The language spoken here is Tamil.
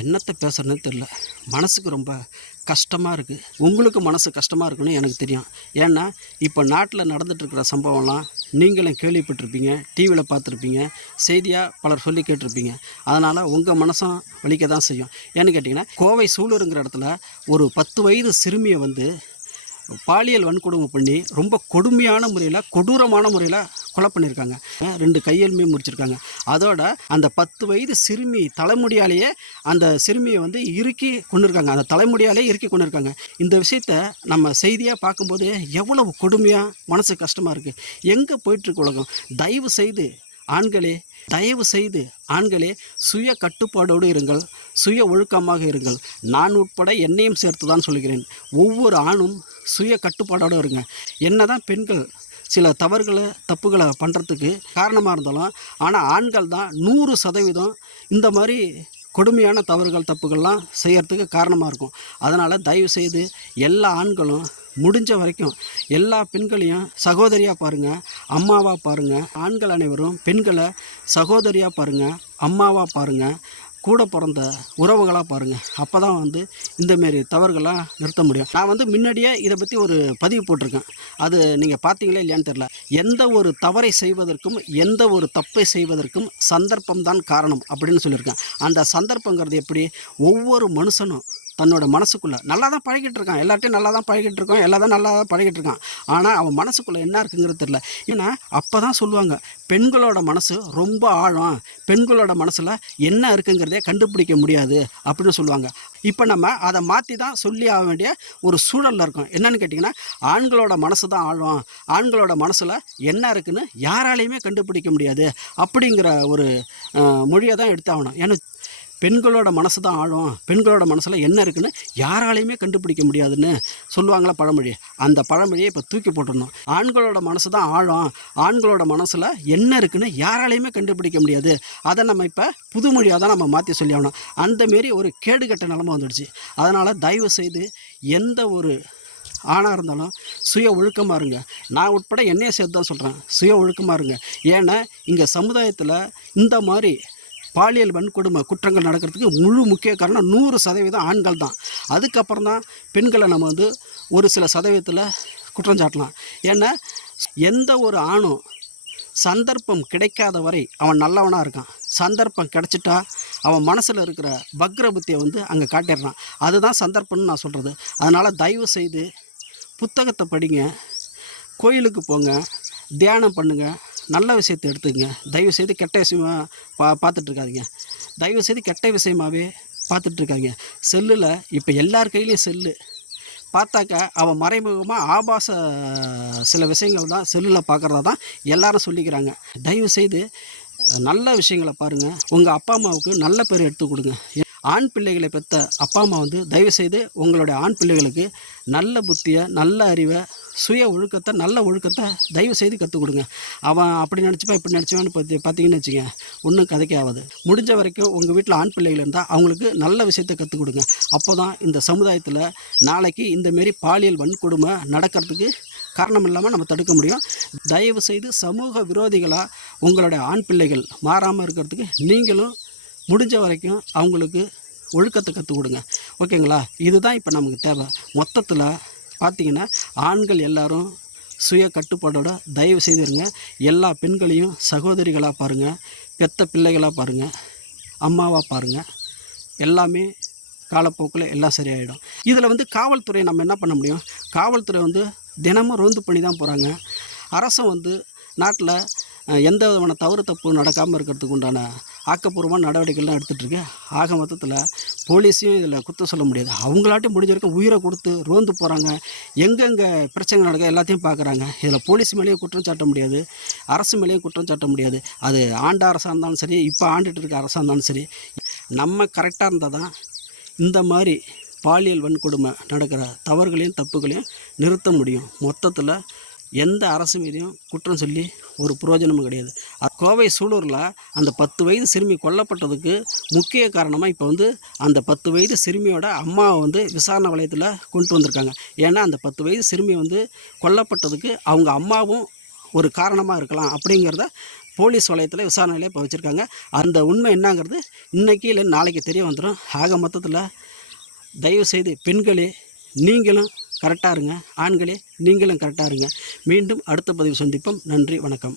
என்னத்த பேசுறதுன்னு தெரில. மனசுக்கு ரொம்ப கஷ்டமாக இருக்குது. உங்களுக்கு மனசு கஷ்டமாக இருக்குன்னு எனக்கு தெரியும். ஏன்னா இப்போ நாட்டில் நடந்துகிட்ருக்கிற சம்பவம்லாம் நீங்களும் கேள்விப்பட்டிருப்பீங்க, டிவியில் பார்த்துருப்பீங்க, செய்தியாக பலர் சொல்லி கேட்டிருப்பீங்க. அதனால் உங்கள் மனசும் வலிக்க தான் செய்யும். ஏன்னு கேட்டிங்கன்னா, கோவை சூலூருங்கிற இடத்துல ஒரு 10 வயது சிறுமியை வந்து பாலியல் வன்கொடுமை பண்ணி ரொம்ப கொடுமையான முறையில், கொடூரமான முறையில் கொலை பண்ணியிருக்காங்க. 2 கையெழுமே முடிச்சிருக்காங்க. அதோட அந்த 10 வயது சிறுமி தலைமுடியாலேயே அந்த சிறுமியை வந்து இறுக்கி கொண்டிருக்காங்க. அந்த தலைமுடியாலே இறுக்கி கொண்டிருக்காங்க. இந்த விஷயத்த நம்ம செய்தியாக பார்க்கும்போது எவ்வளவு கொடுமையாக மனசு கஷ்டமாக இருக்குது. எங்கே போயிட்டுருக்கு உலகம்? தயவு செய்து ஆண்களே சுய கட்டுப்பாடோடு இருங்கள், சுய ஒழுக்கமாக இருங்கள். நான் உட்பட என்னையும் சேர்த்து தான் சொல்கிறேன். ஒவ்வொரு ஆணும் சுய கட்டுப்பாடோடு இருங்க. என்னதான் பெண்கள் சில தப்புகளை பண்ணுறதுக்கு காரணமாக இருந்தாலும், ஆனால் ஆண்கள் தான் 100% இந்த மாதிரி கொடுமையான தப்புகள்லாம் செய்கிறதுக்கு காரணமாக இருக்கும். அதனால் தயவுசெய்து எல்லா ஆண்களும் முடிஞ்ச வரைக்கும் எல்லா பெண்களையும் சகோதரியாக பாருங்கள், அம்மாவாக பாருங்கள். ஆண்கள் அனைவரும் பெண்களை சகோதரியாக பாருங்கள், அம்மாவாக பாருங்கள், கூட பிறந்த உறவுகளாக பாருங்கள். அப்போ தான் வந்து இந்தமாரி தவறுகளாக நிறுத்த முடியும். நான் வந்து முன்னாடியே இதை பற்றி ஒரு பதிவு போட்டிருக்கேன். அது நீங்கள் பார்த்தீங்களா இல்லையான்னு தெரில. எந்த ஒரு தவறை செய்வதற்கும் எந்த ஒரு தப்பை செய்வதற்கும் சந்தர்ப்பம் தான் காரணம் அப்படின்னு சொல்லியிருக்கேன். அந்த சந்தர்ப்பங்கிறது எப்படி? ஒவ்வொரு மனுஷனும் தன்னோட மனசுக்குள்ளே நல்லா தான் பழகிட்டு இருக்கான், எல்லார்ட்டையும் நல்லா தான் பழகிட்டு இருக்கோம், எல்லாம் நல்லா தான் பழகிட்டு இருக்கான். ஆனால் அவன் மனசுக்குள்ளே என்ன இருக்குங்கிறது தெரில. ஏன்னா அப்போ தான் சொல்லுவாங்க, பெண்களோட மனசு ரொம்ப ஆழம், பெண்களோட மனசில் என்ன இருக்குங்கிறதே கண்டுபிடிக்க முடியாது அப்படின்னு சொல்லுவாங்க. இப்போ நம்ம அதை மாற்றி தான் சொல்லி ஆக வேண்டிய ஒரு சூழலில் இருக்கோம். என்னன்னு கேட்டிங்கன்னா, ஆண்களோட மனசு தான் ஆழம், ஆண்களோட மனசில் என்ன இருக்குன்னு யாராலையுமே கண்டுபிடிக்க முடியாது அப்படிங்கிற ஒரு மொழியை தான் எடுத்தாகணும். ஏன்னா பெண்களோட மனசு தான் ஆழம், பெண்களோட மனசில் என்ன இருக்குன்னு யாராலையுமே கண்டுபிடிக்க முடியாதுன்னு சொல்லுவாங்களா பழமொழி. அந்த பழமொழியை இப்போ தூக்கி போட்டுடணும். ஆண்களோட மனசு தான் ஆழம், ஆண்களோட மனசில் என்ன இருக்குன்னு யாராலையுமே கண்டுபிடிக்க முடியாது. அதை நம்ம இப்போ புதுமொழியாக தான் நம்ம மாற்றி சொல்லி ஆகணும். அந்தமாரி ஒரு கேடுகட்ட நிலமை வந்துடுச்சு. அதனால் தயவு செய்து எந்த ஒரு ஆணாக இருந்தாலும் சுய ஒழுக்கமாக இருங்க. நான் உட்பட என்னையை சேர்த்து தான் சொல்கிறேன், சுய ஒழுக்கமாக இருங்க. ஏன்னா இங்கே சமுதாயத்தில் இந்த மாதிரி பாலியல் வன்கொடுமை குற்றங்கள் நடக்கிறதுக்கு முக்கிய காரணம் 100% ஆண்கள் தான். அதுக்கப்புறம் தான் பெண்களை நம்ம வந்து ஒரு சில சதவீதத்தில் குற்றம் சாட்டலாம். ஏன்னா எந்த ஒரு ஆணும் சந்தர்ப்பம் கிடைக்காத வரை அவன் நல்லவனாக இருக்கான். சந்தர்ப்பம் கிடச்சிட்டா அவன் மனசில் இருக்கிற வக்ர புத்தியை வந்து அங்கே காட்டிடுறான். அதுதான் சந்தர்ப்பம்னு நான் சொல்கிறது. அதனால் தயவு செய்து புத்தகத்தை படிங்க, கோயிலுக்கு போங்க, தியானம் பண்ணுங்கள், நல்ல விஷயத்தை எடுத்துக்கங்க. தயவுசெய்து கெட்ட விஷயமாக பார்த்துட்ருக்காதீங்க. தயவுசெய்து கெட்ட விஷயமாகவே பார்த்துட்ருக்காங்க. செல்லில் இப்போ எல்லார் கையிலையும் செல்லு பார்த்தாக்கா அவன் மறைமுகமாக ஆபாச சில விஷயங்கள் தான் செல்லில் பார்க்குறதா தான் எல்லாரும் சொல்லிக்கிறாங்க. தயவுசெய்து நல்ல விஷயங்களை பாருங்கள். உங்கள் அப்பா அம்மாவுக்கு நல்ல பேர் எடுத்து கொடுங்க. ஆண் பிள்ளைகளை பெற்ற அப்பா அம்மா வந்து தயவுசெய்து உங்களுடைய ஆண் பிள்ளைகளுக்கு நல்ல புத்தியை, நல்ல அறிவை, சுய ஒழுக்கத்தை, நல்ல ஒழுக்கத்தை தயவுசெய்து கற்றுக் கொடுங்க. அவன் அப்படி நினச்சிப்பா இப்படி நினச்சிப்பான்னு பார்த்தீங்கன்னு வச்சுங்க, ஒன்றும் கதைக்கே ஆகாது. முடிஞ்ச வரைக்கும் உங்கள் வீட்டில் ஆண் பிள்ளைகள் இருந்தால் அவங்களுக்கு நல்ல விஷயத்தை கற்றுக் கொடுங்க. அப்போ தான் இந்த சமுதாயத்தில் நாளைக்கு இந்தமாரி பாலியல் வன்கொடுமை நடக்கிறதுக்கு காரணம் இல்லாமல் நம்ம தடுக்க முடியும். தயவுசெய்து சமூக விரோதிகளாக உங்களுடைய ஆண் பிள்ளைகள் மாறாமல் இருக்கிறதுக்கு நீங்களும் முடிஞ்ச வரைக்கும் அவங்களுக்கு ஒழுக்கத்தை கற்றுக் கொடுங்க. ஓகேங்களா? இதுதான் இப்போ நமக்கு தேவை. மொத்தத்தில் பார்த்திங்கன்னா ஆண்கள் எல்லாரும் சுய கட்டுப்பாடோட தயவு செய்திருங்க. எல்லா பெண்களையும் சகோதரிகளாக பாருங்கள், பெத்த பிள்ளைகளாக பாருங்கள், அம்மாவாக பாருங்கள். எல்லாமே காலப்போக்கில் எல்லாம் சரியாயிடும். இதில் வந்து காவல்துறை நம்ம என்ன பண்ண முடியும்? காவல்துறை வந்து தினமும் ரோந்து பண்ணி தான் போகிறாங்க. அரசும் வந்து நாட்டில் எந்த விதமான தப்பு நடக்காமல் இருக்கிறதுக்கு உண்டான ஆக்கப்பூர்வமான நடவடிக்கைகள்லாம் எடுத்துகிட்ருக்கு. ஆக மொத்தத்தில் போலீஸையும் இதில் குற்றம் சொல்ல முடியாது. அவங்களாட்டும் முடிஞ்ச வரைக்கும் உயிரை கொடுத்து ரோந்து போகிறாங்க, எங்கெங்கே பிரச்சனை நடக்க எல்லாத்தையும் பார்க்குறாங்க. இதில் போலீஸ் மேலேயும் குற்றம் சாட்ட முடியாது, அரசு மேலேயும் குற்றம் சாட்ட முடியாது. அது ஆண்ட அரசாக இருந்தாலும் சரி, இப்போ ஆண்டுட்டு இருக்க அரசாக இருந்தாலும் சரி, நம்ம கரெக்டாக இருந்தால் தான் இந்த மாதிரி பாலியல் வன்கொடுமை நடக்கிற தவறுகளையும் தப்புகளையும் நிறுத்த முடியும். மொத்தத்தில் எந்த அரசு மீதையும் குற்றம் சொல்லி ஒரு பிரயோஜனமும் கிடையாது. கோவை சூலூரில் அந்த 10 வயது சிறுமி கொல்லப்பட்டதுக்கு முக்கிய காரணமாக இப்போ வந்து அந்த 10 வயது சிறுமியோட அம்மாவை வந்து விசாரணை வளையத்தில் கொண்டு வந்திருக்காங்க. ஏன்னா அந்த 10 வயது சிறுமி வந்து கொல்லப்பட்டதுக்கு அவங்க அம்மாவும் ஒரு காரணமாக இருக்கலாம் அப்படிங்கிறத போலீஸ் வளையத்தில் விசாரணையில் இப்போ வச்சுருக்காங்க. அந்த உண்மை என்னங்கிறது இன்றைக்கி இல்லை நாளைக்கு தெரிய வந்துடும். ஆக மொத்தத்தில் தயவுசெய்து பெண்களே நீங்களும் கரெக்டாக இருங்க, ஆண்களே நீங்களும் கரெக்டாக இருங்க. மீண்டும் அடுத்த பதிவு சந்திப்போம். நன்றி, வணக்கம்.